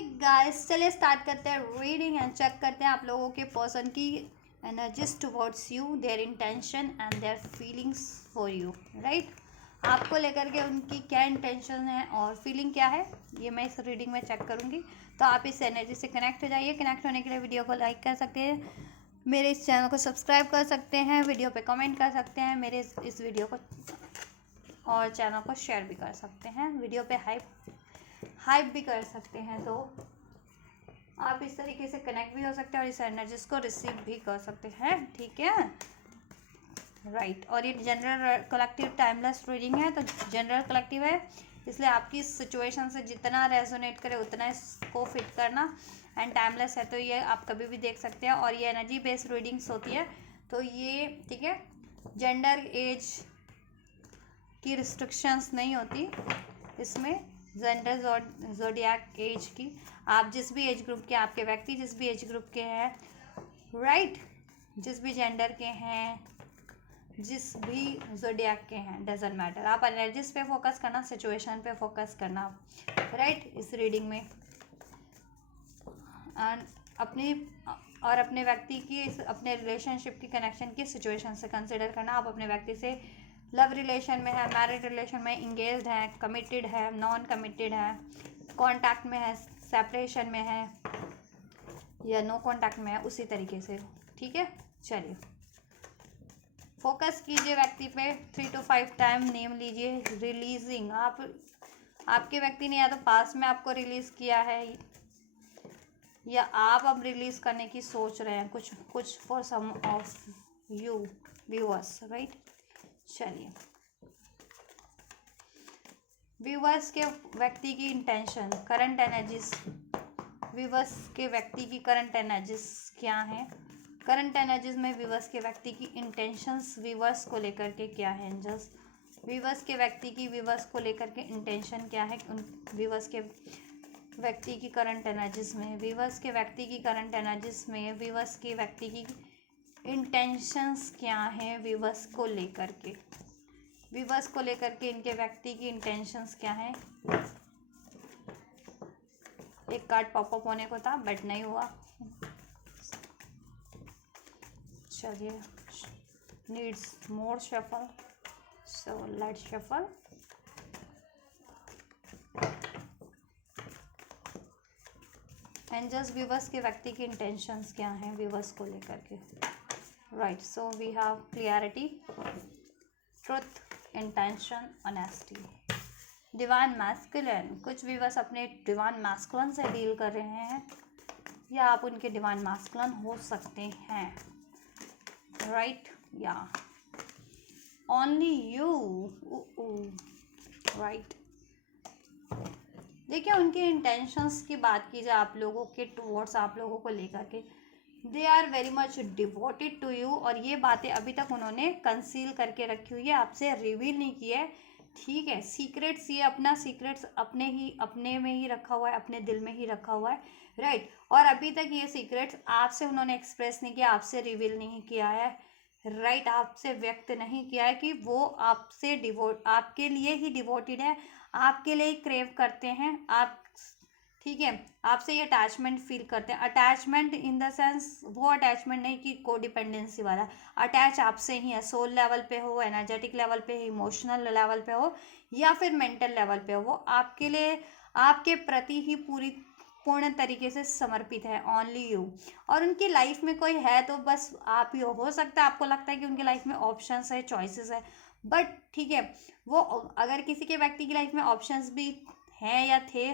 Guys, चलिए start करते हैं रीडिंग एंड चेक करते हैं आप लोगों के पर्सन की energies towards you, there intention and their feelings for you. Right, आपको लेकर के उनकी क्या इंटेंशन है और फीलिंग क्या है, ये मैं इस रीडिंग में चेक करूँगी। तो आप इस एनर्जी से कनेक्ट हो जाइए। कनेक्ट होने के लिए वीडियो को लाइक कर सकते हैं, मेरे इस चैनल को सब्सक्राइब कर सकते हैं, वीडियो पे कमेंट कर सकते हैं, मेरे इस वीडियो को और चैनल को शेयर भी कर सकते हैं, वीडियो पे हाइप भी कर सकते हैं। तो आप इस तरीके से कनेक्ट भी हो सकते हैं और इस एनर्जीज को रिसीव भी कर सकते हैं। ठीक है, राइट। और ये जनरल कलेक्टिव टाइमलेस रीडिंग है, तो जनरल कलेक्टिव है, इसलिए आपकी सिचुएशन से जितना रेजोनेट करे उतना इसको फिट करना। एंड टाइमलेस है तो ये आप कभी भी देख सकते हैं। और ये एनर्जी बेस्ड रीडिंग्स होती है, तो ये ठीक है, जेंडर एज की रिस्ट्रिक्शंस नहीं होती इसमें, जेंडर ज़ोडिएक एज की। आप जिस भी एज ग्रुप के, आपके व्यक्ति जिस भी एज ग्रुप के हैं, राइट, जिस भी जेंडर के हैं, जिस भी ज़ोडिएक के हैं, डजेंट मैटर। आप एनर्जीज पे फोकस करना, सिचुएशन पे फोकस करना, राइट, इस रीडिंग में। एंड अपने व्यक्ति की, अपने रिलेशनशिप की, कनेक्शन की सिचुएशन से कंसिडर करना। आप अपने व्यक्ति से लव रिलेशन में है, मैरिड रिलेशन में, इंगेज्ड है, कमिटेड है, नॉन कमिटेड है, कांटेक्ट में है, सेपरेशन में है या नो कांटेक्ट में है, उसी तरीके से। ठीक है, चलिए फोकस कीजिए व्यक्ति पे। 3 to 5 टाइम नेम लीजिए। रिलीजिंग, आपके व्यक्ति ने या तो पास में आपको रिलीज किया है या आप अब रिलीज करने की सोच रहे हैं, कुछ for some of you viewers, right. चलिए, व्यूअर्स के व्यक्ति की इंटेंशन, करंट एनर्जीज, व्यूअर्स के व्यक्ति की करंट एनर्जीज क्या हैं, करंट एनर्जीज में व्यूअर्स के व्यक्ति की इंटेंशंस व्यूअर्स को लेकर के क्या है। एंजल्स, व्यूअर्स के व्यक्ति की व्यूअर्स को लेकर के इंटेंशन क्या है, उन व्यूअर्स के व्यक्ति की करंट एनर्जीज में, व्यूअर्स के व्यक्ति की करंट एनर्जीज में व्यूअर्स के व्यक्ति की इंटेंशंस क्या हैं, व्यूअर्स को लेकर के, व्यूअर्स को लेकर के इनके व्यक्ति की इंटेंशंस क्या हैं। एक कार्ड पॉपअप होने को था बट नहीं हुआ। चलिए, needs more shuffle, so let's shuffle. Angels, viewers के व्यक्ति की इंटेंशंस क्या हैं व्यूअर्स को लेकर के, right. So we have clarity, truth, intention, honesty. Divine masculine, कुछ व्यूअर्स अपने डिवाइन मैस्कुलिन से डील कर रहे हैं या आप उनके डिवाइन मैस्कुलिन हो सकते हैं, राइट। या ओनली यू, राइट। देखिए, उनके इंटेंशंस की बात की जाए आप लोगों के टुवर्ड्स, आप लोगों को लेकर के, they are very much devoted to you. और ये बातें अभी तक उन्होंने कंसील करके रखी हुई है, आपसे रिवील नहीं की है। ठीक है, सीक्रेट्स, ये अपना सीक्रेट्स अपने में ही रखा हुआ है, अपने दिल में ही रखा हुआ है, राइट। और अभी तक ये सीक्रेट्स आपसे उन्होंने एक्सप्रेस नहीं किया, आपसे रिवील नहीं किया है, राइट। आपसे व्यक्त नहीं किया है कि वो आपसे आपके लिए ही डिवोटेड है, आपके लिए ही क्रेव करते हैं आप। ठीक है, आपसे ये अटैचमेंट फील करते हैं। अटैचमेंट इन द सेंस वो अटैचमेंट नहीं कि कोडिपेंडेंसी वाला, अटैच आपसे ही है, सोल लेवल पे हो, एनर्जेटिक लेवल पे, इमोशनल लेवल पे हो या फिर मेंटल लेवल पे हो, वो आपके लिए, आपके प्रति ही पूर्ण तरीके से समर्पित है, ओनली यू। और उनकी लाइफ में कोई है तो बस आप ही हो सकता है आपको लगता है कि उनकी लाइफ में ऑप्शंस है, चॉइसेस है, बट ठीक है, वो अगर किसी के व्यक्ति की लाइफ में ऑप्शंस भी हैं या थे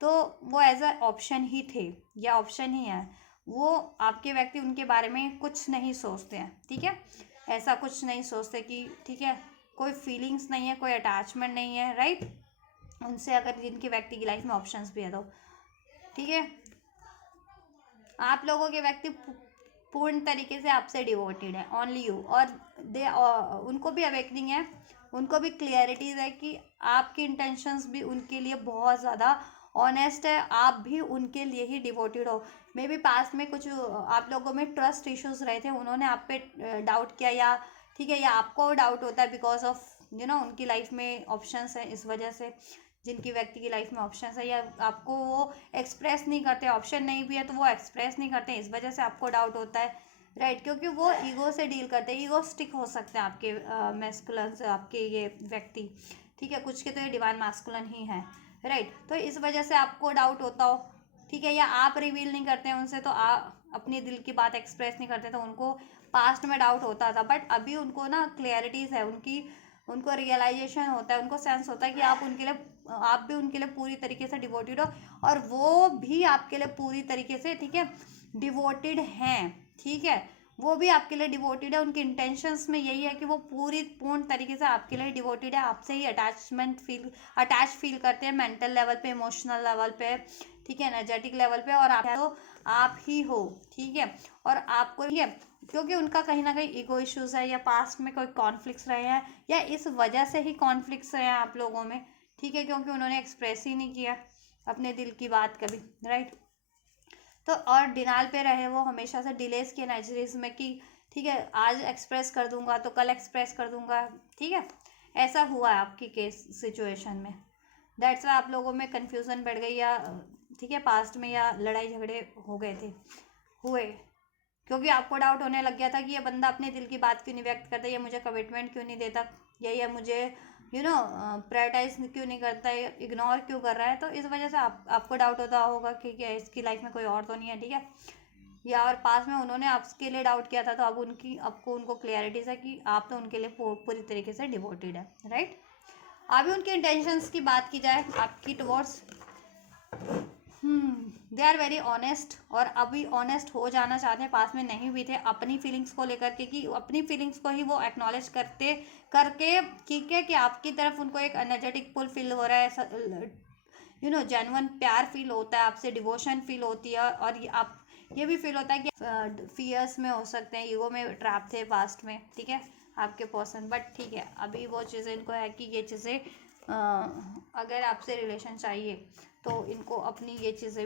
तो वो एज अ ऑप्शन ही थे या ऑप्शन ही है। वो आपके व्यक्ति उनके बारे में कुछ नहीं सोचते हैं, ठीक है, ऐसा कुछ नहीं सोचते कि ठीक है, कोई फीलिंग्स नहीं है, कोई अटैचमेंट नहीं है, राइट। उनसे अगर जिनके व्यक्ति की लाइफ में ऑप्शंस भी है तो ठीक है, आप लोगों के व्यक्ति पूर्ण तरीके से आपसे डिवोटेड है, ओनली यू। और उनको भी अवेकनिंग है, उनको भी क्लियरिटीज है कि आपकी इंटेंशंस भी उनके लिए बहुत ज़्यादा ऑनेस्ट है, आप भी उनके लिए ही डिवोटेड हो। मे बी पास्ट में कुछ आप लोगों में ट्रस्ट इश्यूज रहे थे, उन्होंने आप पे डाउट किया, या ठीक है, या आपको डाउट होता है बिकॉज ऑफ उनकी लाइफ में ऑप्शंस है, इस वजह से जिनकी व्यक्ति की लाइफ में ऑप्शन है या आपको वो एक्सप्रेस नहीं करते, ऑप्शन नहीं भी है तो वो एक्सप्रेस नहीं करते, इस वजह से आपको डाउट होता है, राइट। क्योंकि वो ईगो से डील करते हैं, ईगो स्टिक हो सकते हैं आपके मैस्कुलन से, आपके ये व्यक्ति, ठीक है। कुछ के तो ये डिवाइन मैस्कुलन ही है, राइट। तो इस वजह से आपको डाउट होता हो, ठीक है। या आप रिवील नहीं करते हैं उनसे, तो आप अपने दिल की बात एक्सप्रेस नहीं करते, तो उनको पास्ट में डाउट होता था, बट अभी उनको ना क्लैरिटीज है, उनको रियलाइजेशन होता है, उनको सेंस होता है कि आप उनके लिए, आप भी उनके लिए पूरी तरीके से डिवोटेड हो और वो भी आपके लिए पूरी तरीके से, ठीक है, डिवोटेड हैं, ठीक है। वो भी आपके लिए डिवोटेड है, उनके इंटेंशंस में यही है कि वो पूर्ण तरीके से आपके लिए डिवोटेड है, आपसे ही अटैच फील करते हैं, मेंटल लेवल पे, इमोशनल लेवल पे, ठीक है, एनर्जेटिक लेवल पे, और आप ही हो, ठीक है। और आपको ये, क्योंकि उनका कहीं ना कहीं ईगो इश्यूज है, या पास्ट में कोई कॉन्फ्लिक्ट्स रहे हैं, या इस वजह से ही कॉन्फ्लिक्ट्स रहे हैं आप लोगों में, ठीक है, क्योंकि उन्होंने एक्सप्रेस ही नहीं किया अपने दिल की बात कभी, राइट। तो और डिनाल पे रहे वो हमेशा से, डिलेस की एनर्जीज में कि ठीक है आज एक्सप्रेस कर दूंगा तो कल एक्सप्रेस कर दूंगा, ठीक है। ऐसा हुआ है आपकी केस सिचुएशन में, दैट्स वाई आप लोगों में कन्फ्यूज़न बढ़ गई, या ठीक है पास्ट में या लड़ाई झगड़े हो गए थे, हुए, क्योंकि आपको डाउट होने लग गया था कि ये बंदा अपने दिल की बात क्यों नहीं व्यक्त करता, ये मुझे कमिटमेंट क्यों नहीं देता, ये मुझे प्रायोरिटाइज क्यों नहीं करता है, इग्नोर क्यों कर रहा है। तो इस वजह से आपको डाउट होता होगा कि क्या इसकी लाइफ में कोई और तो नहीं है, ठीक है। या और पास में उन्होंने आपके लिए डाउट किया था, तो अब उनको क्लियरिटीज है कि आप तो उनके लिए पूरी तरीके से डिवोटेड है, राइट। अभी उनके इंटेंशंस की बात की जाए आपकी towards, they are very honest, और अभी ऑनेस्ट हो जाना चाहते हैं, पास में नहीं भी थे अपनी फीलिंग्स को लेकर के, कि अपनी फीलिंग्स को ही वो एक्नॉलेज करके, ठीक है, कि आपकी तरफ उनको एक एनर्जेटिक पुल फील हो रहा है, जेन्युइन प्यार फील होता है आपसे, डिवोशन फील होती है, और ये भी फील होता है कि फियर्स में हो सकते हैं, ईगो में ट्रैप थे पास्ट में, ठीक है, आपके पर्सन, बट ठीक है अभी वो चीज़ें इनको है कि ये चीज़ें अगर आपसे रिलेशन चाहिए तो इनको अपनी ये चीज़ें,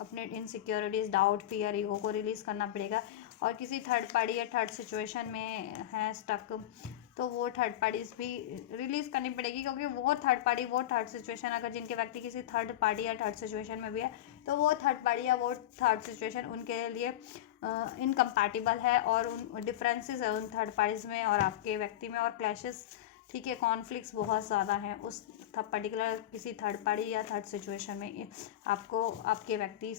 अपने इनसिक्योरिटीज़, डाउट, फियर, ईगो को रिलीज़ करना पड़ेगा, और किसी थर्ड पार्टी या थर्ड सिचुएशन में है स्टक, तो वो थर्ड पार्टीज भी रिलीज़ करनी पड़ेगी, क्योंकि वो थर्ड पार्टी, वो थर्ड सिचुएशन, अगर जिनके व्यक्ति किसी थर्ड पार्टी या थर्ड सिचुएशन में भी है, तो वो थर्ड पार्टी या वो थर्ड सिचुएशन उनके लिए इनकम्पैटिबल है, और उन डिफरेंसेस है उन थर्ड पार्टीज में और आपके व्यक्ति में, और क्लैशेस, ठीक है, कॉन्फ्लिक्ट्स बहुत ज़्यादा हैं उस पर्टिकुलर किसी थर्ड पार्टी या थर्ड सिचुएशन में आपको, आपके व्यक्ति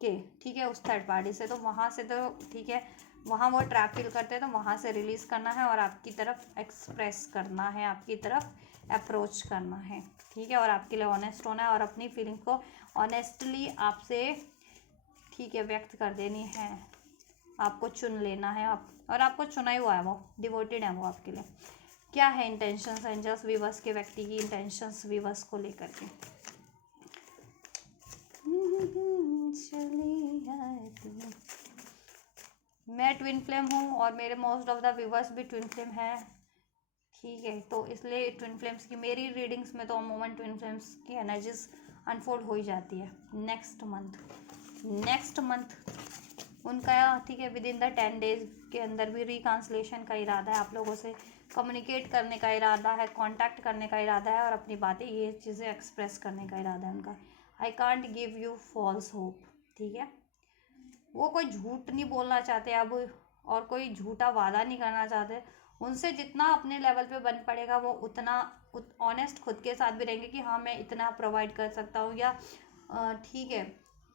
के, ठीक है, उस थर्ड पार्टी से, तो वहाँ से तो ठीक है, वहाँ वो ट्रैप फील करते हैं, तो वहाँ से रिलीज़ करना है और आपकी तरफ एक्सप्रेस करना है, आपकी तरफ अप्रोच करना है, ठीक है, और आपके लिए ऑनेस्ट होना है, और अपनी फीलिंग को ऑनेस्टली आपसे, ठीक है, व्यक्त कर देनी है, आपको चुन लेना है, और आपको चुना ही हुआ है, वो डिवोटेड है वो आपके लिए। क्या है इंटेंशंस एंजल्स वीवर्स के व्यक्ति की इंटेंशंस वीवर्स को लेकर के, मैं ट्विन फ्लेम हूँ और मेरे मोस्ट ऑफ द व्यूवर्स भी ट्विन फ्लेम है, ठीक है, तो इसलिए ट्विन फ्लेम्स की मेरी रीडिंग्स में तो मोमेंट ट्विन फ्लेम्स की एनर्जीज अनफोल्ड हो ही जाती है। नेक्स्ट मंथ उनका, ठीक है, विद इन द 10 डेज के अंदर भी रिकांसलेशन का इरादा है, आप लोगों से कम्युनिकेट करने का इरादा है, कांटेक्ट करने का इरादा है, और अपनी बातें, ये चीज़ें एक्सप्रेस करने का इरादा है उनका। I can't give you false hope, ठीक है, वो कोई झूठ नहीं बोलना चाहते अब, और कोई झूठा वादा नहीं करना चाहते, उनसे जितना अपने लेवल पे बन पड़ेगा वो उतना ऑनेस्ट खुद के साथ भी रहेंगे कि हाँ मैं इतना प्रोवाइड कर सकता हूँ, या ठीक है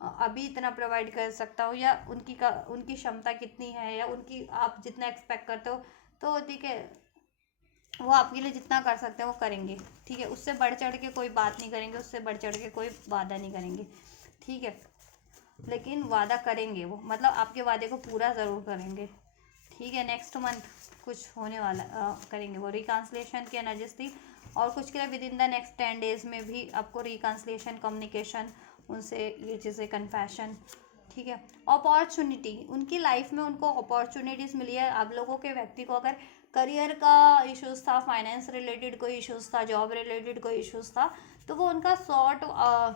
अभी इतना प्रोवाइड कर सकता हूँ, या उनकी क्षमता कितनी है, या उनकी आप जितना एक्सपेक्ट करते हो, तो ठीक है वो आपके लिए जितना कर सकते हैं वो करेंगे, ठीक है, उससे बढ़ चढ़ के कोई बात नहीं करेंगे, उससे बढ़ चढ़ के कोई वादा नहीं करेंगे, ठीक है, लेकिन वादा करेंगे वो, मतलब आपके वादे को पूरा ज़रूर करेंगे, ठीक है। नेक्स्ट मंथ कुछ होने वाला करेंगे वो, रिकांसलेशन की एनर्जीज थी, और कुछ के लिए with in the next 10 days में भी आपको रिकांसलेशन, कम्युनिकेशन, उनसे ये चीज़ें, कन्फेशन, ठीक है, अपॉर्चुनिटी, उनकी लाइफ में उनको अपॉर्चुनिटीज़ मिली है। आप लोगों के व्यक्ति को अगर करियर का इश्यूज़ था, फाइनेंस रिलेटेड कोई इश्यूज़ था, जॉब रिलेटेड कोई इश्यूज़ था, तो वो उनका सॉर्ट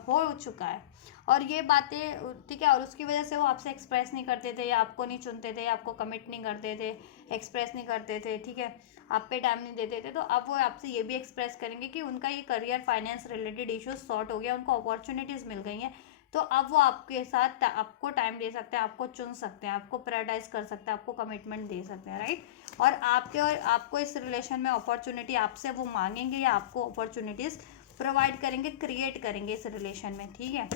हो चुका है। और ये बातें ठीक है, और उसकी वजह से वो आपसे एक्सप्रेस नहीं करते थे, या आपको नहीं चुनते थे, या आपको कमिट नहीं करते थे, एक्सप्रेस नहीं करते थे, ठीक है, आप पे टाइम नहीं देते थे। तो अब वो आपसे ये भी एक्सप्रेस करेंगे कि उनका ये career finance related issues sort हो गया, उनको अपॉर्चुनिटीज़ मिल गई हैं। तो अब वो आपके साथ आपको टाइम दे सकते हैं, आपको चुन सकते हैं, आपको प्रायोरिटाइज कर सकते हैं, आपको कमिटमेंट दे सकते हैं, राइट। और आपको इस रिलेशन में अपॉर्चुनिटी आपसे वो मांगेंगे, या आपको अपॉर्चुनिटीज़ प्रोवाइड करेंगे, क्रिएट करेंगे इस रिलेशन में, ठीक है।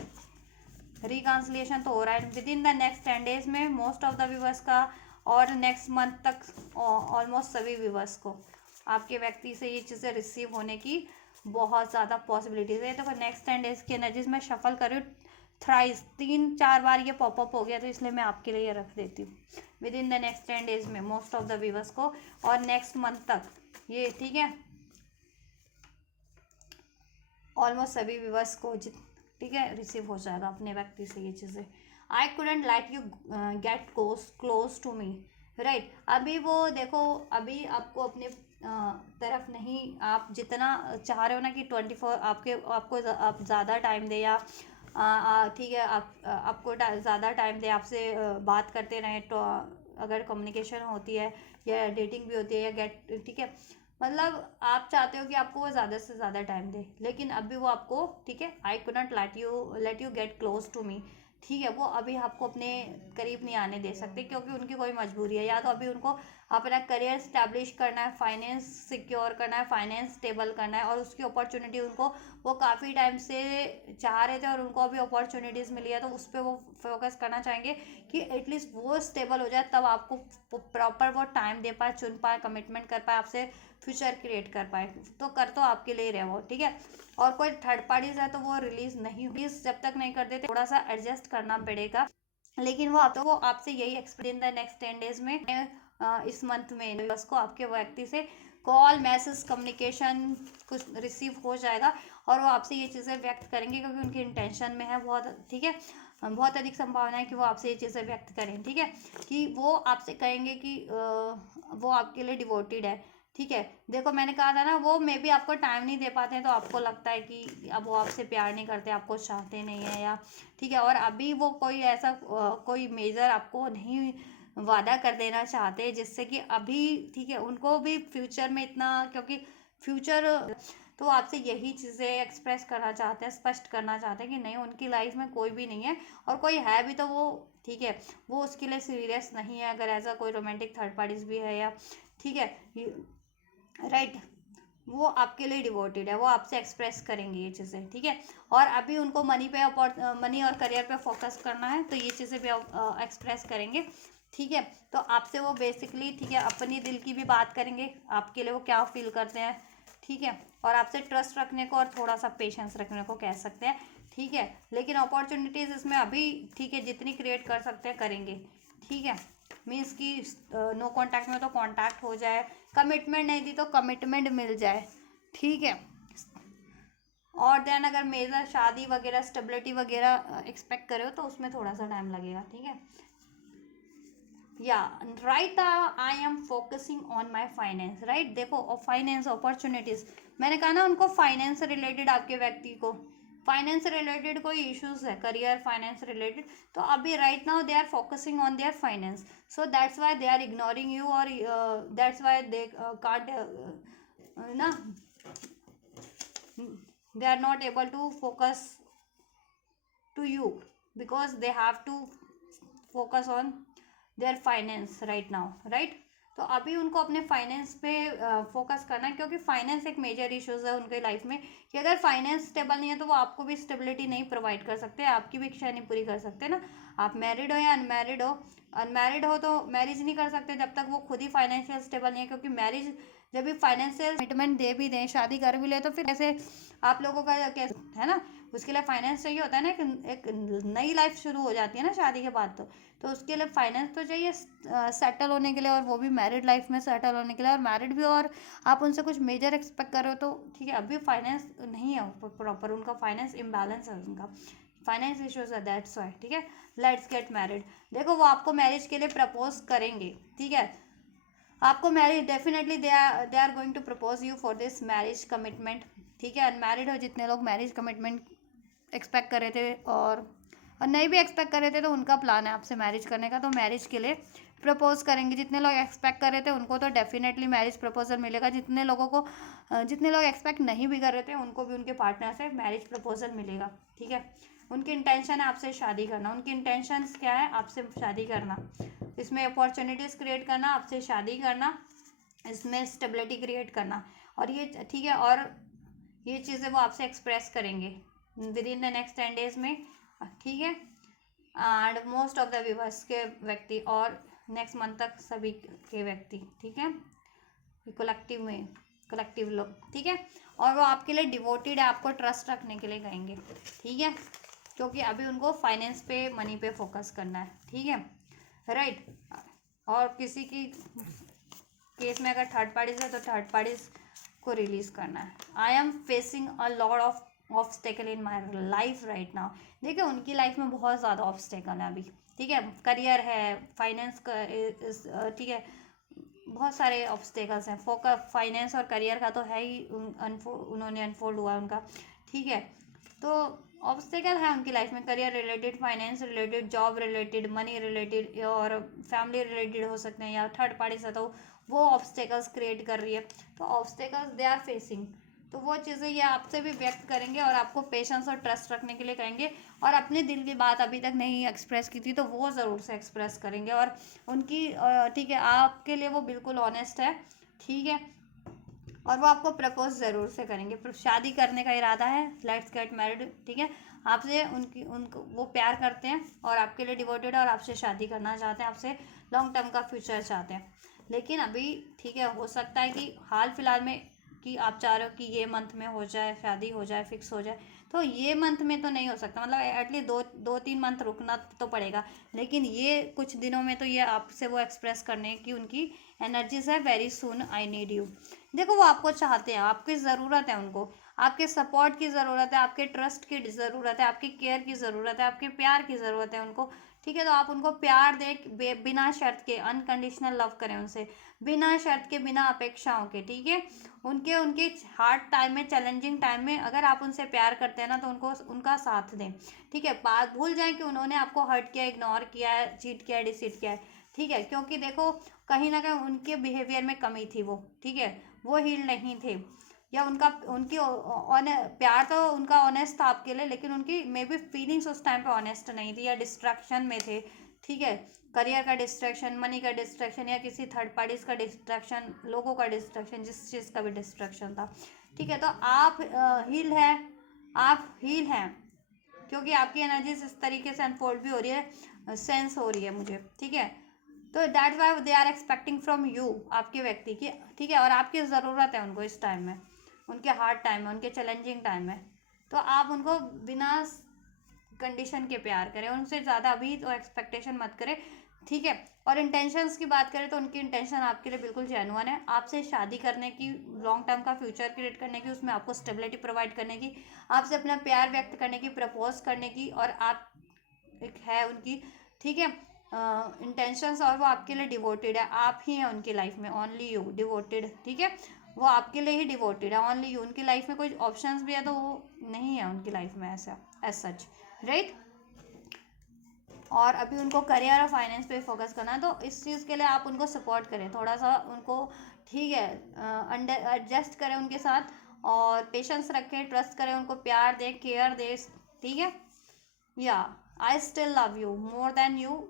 रिकॉन्सिलिएशन तो हो रहा है with in the next 10 days में मोस्ट ऑफ द व्यूवर्स का, और नेक्स्ट मंथ तक ऑलमोस्ट सभी व्यूवर्स को आपके व्यक्ति से ये चीज़ें रिसीव होने की बहुत ज़्यादा पॉसिबिलिटीज़ है। तो नेक्स्ट 10 डेज की एनर्जीज में शफल करूँ थ्राइस 3-4 बार ये पॉपअप हो गया, तो इसलिए मैं आपके लिए ये रख देती हूँ with in the next 10 days में मोस्ट ऑफ द व्यूवर्स को, और नेक्स्ट मंथ तक ये, ठीक है, ऑलमोस्ट सभी व्यूवर्स को, ठीक है, रिसीव हो जाएगा अपने व्यक्ति से ये चीज़ें। I couldn't let you get close to me, right. अभी वो देखो, अभी आपको अपने तरफ नहीं, आप जितना चाह रहे हो ना कि 24 आपको आप ज़्यादा टाइम दे, या ठीक है, आपको ज़्यादा टाइम दे, आपसे बात करते रहें, तो अगर कम्युनिकेशन होती है या डेटिंग भी होती है या गेट, ठीक है, मतलब आप चाहते हो कि आपको वो ज़्यादा से ज़्यादा टाइम दे, लेकिन अभी वो आपको, ठीक है, I could not let you get close to me, ठीक है, वो अभी आपको अपने करीब नहीं आने दे सकते, क्योंकि उनकी कोई मजबूरी है, या तो अभी उनको अपना करियर स्टैब्लिश करना है, फाइनेंस सिक्योर करना है, फाइनेंस स्टेबल करना है, और उसकी अपॉर्चुनिटी उनको, वो काफ़ी टाइम से चाह रहे थे और उनको अभी अपॉर्चुनिटीज़ मिली है, तो उस पर वो फोकस करना चाहेंगे कि एटलीस्ट वो स्टेबल हो जाए, तब आपको प्रॉपर वो टाइम दे पाए, चुन पाए, कमिटमेंट कर पाए, आपसे फ्यूचर क्रिएट कर पाए। तो कर तो आपके लिए रहे वो, ठीक है। और कोई थर्ड पार्टीज है तो वो रिलीज नहीं, रिलीज जब तक नहीं कर देते, थोड़ा सा एडजस्ट करना पड़ेगा, लेकिन वो आपसे यही expect in the next 10 days में, इस मंथ में उसको आपके व्यक्ति से कॉल, मैसेज, कम्युनिकेशन कुछ रिसीव हो जाएगा, और वो आपसे ये चीज़ें व्यक्त करेंगे, क्योंकि उनकी इंटेंशन में है बहुत, ठीक है, बहुत अधिक संभावना है कि वो आपसे ये चीज़ें व्यक्त करें, ठीक है, कि वो आपसे कहेंगे कि वो आपके लिए डिवोटेड है, ठीक है। देखो मैंने कहा था ना, वो मे बी आपको टाइम नहीं दे पाते हैं, तो आपको लगता है कि अब वो आपसे प्यार नहीं करते, आपको चाहते नहीं है, या ठीक है, और अभी वो कोई ऐसा कोई मेजर आपको नहीं वादा कर देना चाहते, जिससे कि अभी, ठीक है, उनको भी फ्यूचर में इतना, क्योंकि फ्यूचर, तो आपसे यही चीज़ें एक्सप्रेस करना चाहते हैं, स्पष्ट करना चाहते हैं कि नहीं, उनकी लाइफ में कोई भी नहीं है, और कोई है भी तो वो, ठीक है, वो उसके लिए सीरियस नहीं है, अगर ऐसा कोई रोमांटिक थर्ड पार्टीज भी है, या ठीक है, राइट, वो आपके लिए डिवोटेड है, वो आपसे एक्सप्रेस करेंगे ये चीज़ें, ठीक है। और अभी उनको मनी और करियर पे फोकस करना है, तो ये चीज़ें भी एक्सप्रेस करेंगे, ठीक है। तो आपसे वो बेसिकली, ठीक है, अपनी दिल की भी बात करेंगे, आपके लिए वो क्या फील करते हैं, ठीक है, और आपसे ट्रस्ट रखने को और थोड़ा सा पेशेंस रखने को कह सकते हैं, ठीक है। लेकिन अपॉर्चुनिटीज़ इसमें अभी, ठीक है, जितनी क्रिएट कर सकते हैं करेंगे, ठीक है। मीन्स कि नो कांटेक्ट में तो कांटेक्ट हो जाए, कमिटमेंट नहीं दी तो कमिटमेंट मिल जाए, ठीक है। और देन अगर मेजर शादी वगैरह, स्टेबिलिटी वगैरह एक्सपेक्ट करे हो, तो उसमें थोड़ा सा टाइम लगेगा, ठीक है। या right, I am focusing on my finance, right. देखो, और फाइनेंस अपॉर्चुनिटीज, मैंने कहा ना, उनको फाइनेंस से रिलेटेड, आपके व्यक्ति को फाइनेंस से रिलेटेड कोई इश्यूज है, करियर फाइनेंस रिलेटेड, तो अभी right now they are focusing on their finance, so that's why they are ignoring you, और दैट्स वाई दे कांट ना, they are not able to focus to you, because they have to focus on their finance right now, right। तो अभी उनको अपने finance पे focus करना है, क्योंकि फाइनेंस एक मेजर इश्यूज है उनके लाइफ में, कि अगर फाइनेंस स्टेबल नहीं है तो वो आपको भी स्टेबिलिटी नहीं प्रोवाइड कर सकते, आपकी भी इच्छा नहीं पूरी कर सकते ना। आप मैरिड हो या अनमैरिड हो तो मैरिज नहीं कर सकते जब तक वो खुद ही फाइनेंशियल स्टेबल नहीं है, क्योंकि मैरिज जब भी फाइनेंशियल कमिटमेंट दे भी दें, शादी कर भी ले, तो फिर ऐसे आप लोगों का कैसे है ना, उसके लिए फाइनेंस चाहिए होता है ना, एक नई लाइफ शुरू हो जाती है ना शादी के बाद, तो उसके लिए फाइनेंस तो चाहिए सेटल होने के लिए, और वो भी मैरिड लाइफ में सेटल होने के लिए, और मैरिड भी, और आप उनसे कुछ मेजर एक्सपेक्ट कर रहे हो, तो ठीक है, अभी फाइनेंस नहीं है प्रॉपर, उनका फाइनेंस इम्बैलेंस है, उनका फाइनेंस इश्यूज है, दैट्स वाई, ठीक है। लेट्स गेट मैरिड, देखो वो आपको मैरिज के लिए प्रपोज करेंगे, ठीक है, आपको marriage definitely they are going to propose you for this marriage commitment, ठीक है। अनमैरिड हो जितने लोग मैरिज कमिटमेंट एक्सपेक्ट कर रहे थे और नहीं भी एक्सपेक्ट कर रहे थे तो उनका प्लान है आपसे मैरिज करने का, तो मैरिज के लिए प्रपोज करेंगे। जितने लोग एक्सपेक्ट कर रहे थे उनको तो डेफिनेटली मैरिज प्रपोजल मिलेगा। जितने लोग एक्सपेक्ट नहीं भी कर रहे थे उनको भी उनके पार्टनर से मैरिज प्रपोजल मिलेगा। ठीक है। उनकी इंटेंशन है आपसे शादी करना। उनकी इंटेंशंस क्या है? आपसे शादी करना, इसमें अपॉर्चुनिटीज़ क्रिएट करना, आपसे शादी करना, इसमें स्टेबिलिटी क्रिएट करना। और ये ठीक है, और ये चीज़ें वो आपसे एक्सप्रेस करेंगे with in the next 10 days में। ठीक है। And most of the viewers के व्यक्ति और नेक्स्ट मंथ तक सभी के व्यक्ति, ठीक है, कलेक्टिव लोग, ठीक है। और वो आपके लिए डिवोटेड है, आपको ट्रस्ट रखने के लिए कहेंगे। ठीक है। क्योंकि अभी उनको फाइनेंस पे, मनी पे फोकस करना है। ठीक है, राइट। और किसी की केस में अगर थर्ड पार्टीज है तो थर्ड पार्टीज को रिलीज करना है। I am facing a lot of obstacle in my life right now. देखिए उनकी लाइफ में बहुत ज़्यादा ऑब्स्टेकल है अभी। ठीक है। करियर है, फाइनेंस का, ठीक है, बहुत सारे ऑब्स्टेकल्स हैं। फोकस फाइनेंस और करियर का तो है ही, उन्होंने अनफोल्ड हुआ उनका। ठीक है। तो ऑब्स्टेकल है उनकी लाइफ में, career related, finance related, job related, money related और फैमिली रिलेटेड हो सकते हैं, या थर्ड पार्टी से तो वो ऑब्स्टेकल्स क्रिएट कर रही है। तो ऑब्स्टेकल्स दे आर फेसिंग, तो वो चीज़ें ये आपसे भी व्यक्त करेंगे और आपको पेशेंस और ट्रस्ट रखने के लिए कहेंगे। और अपने दिल की बात अभी तक नहीं एक्सप्रेस की थी तो वो ज़रूर से एक्सप्रेस करेंगे। और उनकी ठीक है, आपके लिए वो बिल्कुल ऑनेस्ट है। ठीक है। और वो आपको प्रपोज ज़रूर से करेंगे, शादी करने का इरादा है, लेट्स गेट मैरिड। ठीक है। आपसे उनको वो प्यार करते हैं और आपके लिए डिवोटेड है और आपसे शादी करना चाहते हैं, आपसे लॉन्ग टर्म का फ्यूचर चाहते हैं। लेकिन अभी ठीक है, हो सकता है कि हाल फिलहाल में कि आप चाह रहे हो कि ये मंथ में हो जाए, शादी हो जाए, फिक्स हो जाए, तो ये मंथ में तो नहीं हो सकता, मतलब एटलीस्ट 2-3 मंथ रुकना तो पड़ेगा। लेकिन ये कुछ दिनों में तो ये आपसे वो एक्सप्रेस करने की उनकी एनर्जीज है, very soon I need you. देखो वो आपको चाहते हैं, आपकी ज़रूरत है उनको, आपके सपोर्ट की ज़रूरत है, आपके ट्रस्ट की ज़रूरत है, आपकी केयर की ज़रूरत है, आपके प्यार की ज़रूरत है उनको। ठीक है। तो आप उनको प्यार दें, बिना शर्त के अनकंडीशनल लव करें उनसे, बिना शर्त के, बिना अपेक्षाओं के। ठीक है। उनके हार्ड टाइम में, चैलेंजिंग टाइम में अगर आप उनसे प्यार करते हैं ना तो उनको उनका साथ दें। ठीक है। बात भूल जाएं कि उन्होंने आपको हर्ट किया, इग्नोर किया है, चीट किया है, डिसीट किया है। ठीक है। क्योंकि देखो कहीं ना कहीं उनके बिहेवियर में कमी थी वो, ठीक है, वो हील नहीं थे, या उनकी प्यार तो उनका ऑनेस्ट था आपके लिए, लेकिन उनकी मे बी फीलिंग्स उस टाइम पे ऑनेस्ट नहीं थी, या डिस्ट्रैक्शन में थे। ठीक है। करियर का डिस्ट्रैक्शन, मनी का डिस्ट्रैक्शन, या किसी थर्ड पार्टीज का डिस्ट्रैक्शन, लोगों का डिस्ट्रैक्शन, जिस चीज़ का भी डिस्ट्रैक्शन था। ठीक है। तो आप हील है, आप हील हैं, क्योंकि आपकी एनर्जीज इस तरीके से अनफोल्ड भी हो रही है, सेंस हो रही है मुझे। ठीक है। तो that why they are expecting from you, आपके व्यक्ति की। ठीक है। और आपकी ज़रूरत है उनको इस टाइम में, उनके हार्ड टाइम में, उनके चैलेंजिंग टाइम में। तो आप उनको बिना कंडीशन के प्यार करें, उनसे ज़्यादा अभी तो एक्सपेक्टेशन मत करें। ठीक है। और इंटेंशंस की बात करें तो उनकी इंटेंशन आपके लिए बिल्कुल जेन्युइन है, आपसे शादी करने की, लॉन्ग टर्म का फ्यूचर क्रिएट करने की, उसमें आपको स्टेबिलिटी प्रोवाइड करने की, आपसे अपना प्यार व्यक्त करने की, प्रपोज करने की, और आप एक है उनकी। ठीक है। इंटेंशंस, और वो आपके लिए डिवोटेड है, आप ही हैं उनकी लाइफ में, ओनली यू डिवोटेड। ठीक है। वो आपके लिए ही डिवोटेड है, ओनली यू। उनकी लाइफ में कोई ऑप्शंस भी है तो वो नहीं है उनकी लाइफ में ऐसा, एज सच, राइट। और अभी उनको करियर और फाइनेंस पे फोकस करना है, तो इस चीज़ के लिए आप उनको सपोर्ट करें थोड़ा सा उनको। ठीक है। अंडर एडजस्ट करें उनके साथ, और पेशेंस रखें, ट्रस्ट करें, उनको प्यार दे, केयर दे। ठीक है। या I still love you more than you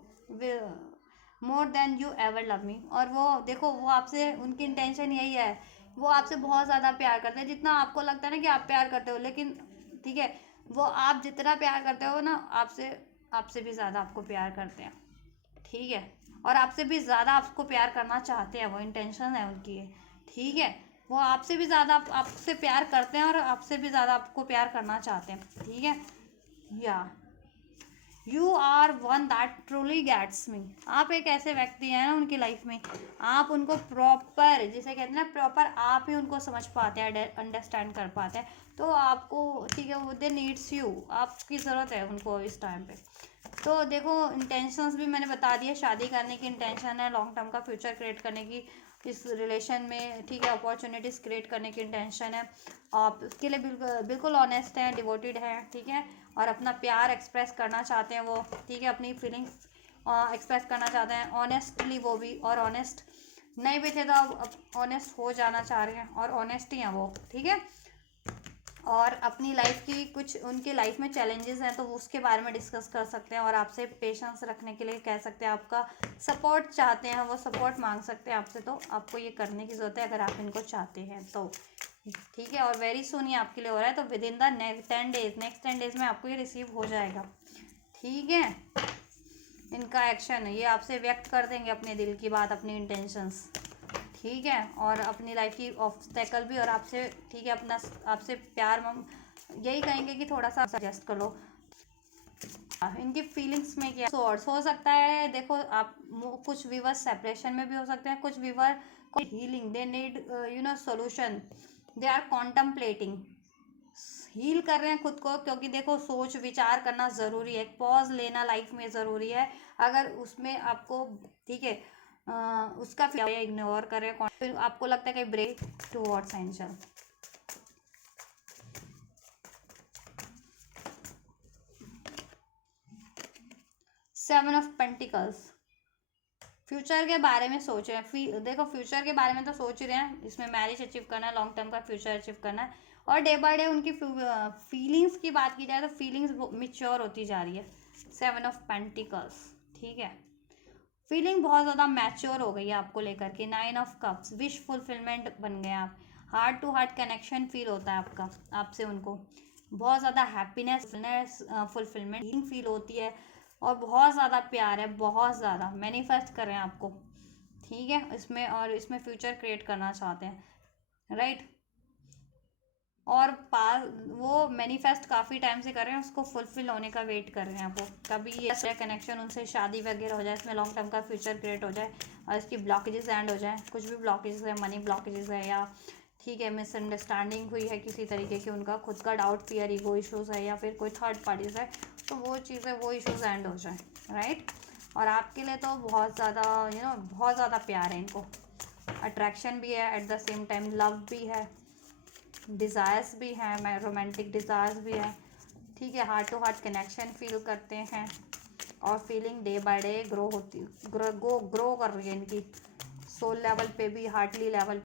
ever love me. और वो देखो, वो आपसे, उनकी इंटेंशन यही है, वो आपसे बहुत ज़्यादा प्यार करते हैं, जितना आपको लगता है ना कि आप प्यार करते हो, लेकिन ठीक है, वो आप जितना प्यार करते हो ना, आपसे आपसे भी ज़्यादा आपको प्यार करते हैं। ठीक है। और आपसे भी ज़्यादा आपको प्यार करना चाहते हैं, वो इंटेंशन है उनकी ये। ठीक है। वो आपसे भी ज़्यादा आपसे प्यार करते हैं और आपसे भी ज़्यादा आपको प्यार करना चाहते हैं। ठीक है। या you are one that truly gets me. आप एक ऐसे व्यक्ति हैं ना उनकी लाइफ में, आप उनको प्रॉपर, जिसे कहते हैं ना प्रॉपर, आप ही उनको समझ पाते हैं, अंडरस्टैंड कर पाते हैं। तो आपको, ठीक है, वो दे नीड्स यू, आपकी ज़रूरत है उनको इस टाइम पे। तो देखो इंटेंशंस भी मैंने बता दिए, शादी करने की इंटेंशन है, लॉन्ग टर्म का फ्यूचर क्रिएट करने की इस रिलेशन में, ठीक है, अपॉर्चुनिटीज़ क्रिएट करने की इंटेंशन है। आप उसके लिए बिल्कुल बिल्कुल ऑनेस्ट हैं, डिवोटेड हैं, ठीक है, और अपना प्यार एक्सप्रेस करना चाहते हैं वो, ठीक है, अपनी फीलिंग्स एक्सप्रेस करना चाहते हैं ऑनेस्टली वो भी, और ऑनेस्ट नहीं भी थे तो अब ऑनेस्ट हो जाना चाह रहे हैं और ऑनेस्ट ही हैं वो, ठीक है। और अपनी लाइफ की कुछ उनकी लाइफ में चैलेंजेस हैं तो उसके बारे में डिस्कस कर सकते हैं, और आपसे पेशेंस रखने के लिए कह सकते हैं, आपका सपोर्ट चाहते हैं, वो सपोर्ट मांग सकते हैं आपसे, तो आपको ये करने की ज़रूरत है अगर आप इनको चाहते हैं तो, ठीक है। और वेरी सुन ये आपके लिए हो रहा है, तो with in the next 10 days में आपको ये रिसीव हो जाएगा, ठीक है। इनका एक्शन ये आपसे व्यक्त कर देंगे अपने दिल की बात, अपनी इंटेंशंस, ठीक है, और अपनी लाइफ की ऑब्स्टेकल भी, और आपसे, ठीक है, अपना आपसे प्यार यही कहेंगे कि थोड़ा सा एडजस्ट कर लो। इनकी फीलिंग्स में क्या सोर्स हो सकता है, देखो आप कुछ व्यूवर सेपरेशन में भी हो सकते हैं, कुछ व्यूवर को healing, they need solution, they are contemplating, heal कर रहे हैं खुद को, क्योंकि देखो सोच विचार करना ज़रूरी है, पॉज लेना लाइफ में ज़रूरी है। अगर उसमें आपको, ठीक है, उसका फिर इग्नोर करें, फिर आपको लगता है कि break towards angel. Seven of pentacles, future के बारे में सोच रहे हैं, देखो फ्यूचर के बारे में तो सोच ही रहे हैं, इसमें मैरिज अचीव करना है, लॉन्ग टर्म का फ्यूचर अचीव करना है, और डे बाय डे उनकी फीलिंग्स की बात की जाए तो फीलिंग्स मिच्योर होती जा रही है। सेवन ऑफ पेंटिकल्स, ठीक है, फीलिंग बहुत ज़्यादा मैच्योर हो गई है आपको लेकर के। Nine of cups, wish fulfilment बन गए आप, heart to heart connection feel होता है आपका आपसे उनको, बहुत ज़्यादा हैप्पीनेस फुलफिलमेंट फील होती है, और बहुत ज़्यादा प्यार है, बहुत ज़्यादा मैनिफेस्ट करें आपको, ठीक है, इसमें, और इसमें फ्यूचर क्रिएट करना चाहते हैं, राइट। और वो मैनिफेस्ट काफ़ी टाइम से कर रहे हैं, उसको फुलफिल होने का वेट कर रहे हैं वो, कभी ये कनेक्शन उनसे शादी वगैरह हो जाए, इसमें लॉन्ग टर्म का फ्यूचर क्रिएट हो जाए, और इसकी ब्लॉकेजेस एंड हो जाए, कुछ भी ब्लॉकेजेस है, मनी ब्लॉकेजेस है, या ठीक है मिसअंडरस्टैंडिंग हुई है किसी तरीके की, उनका खुद का डाउट फियर ईगो इशूज़ है, या फिर कोई थर्ड पार्टीज है, तो वो चीज़ें, वो इशूज़ एंड हो जाए, राइट। और आपके लिए तो बहुत ज़्यादा बहुत ज़्यादा प्यार है इनको, अट्रैक्शन भी है, at the same time love भी है, डिज़ायर्स भी हैं, रोमांटिक डिज़ायर्स भी है, ठीक है, heart to heart connection feel करते हैं, और feeling day by day grow कर रही है इनकी, सोल लेवल पे भी, हार्टली लेवल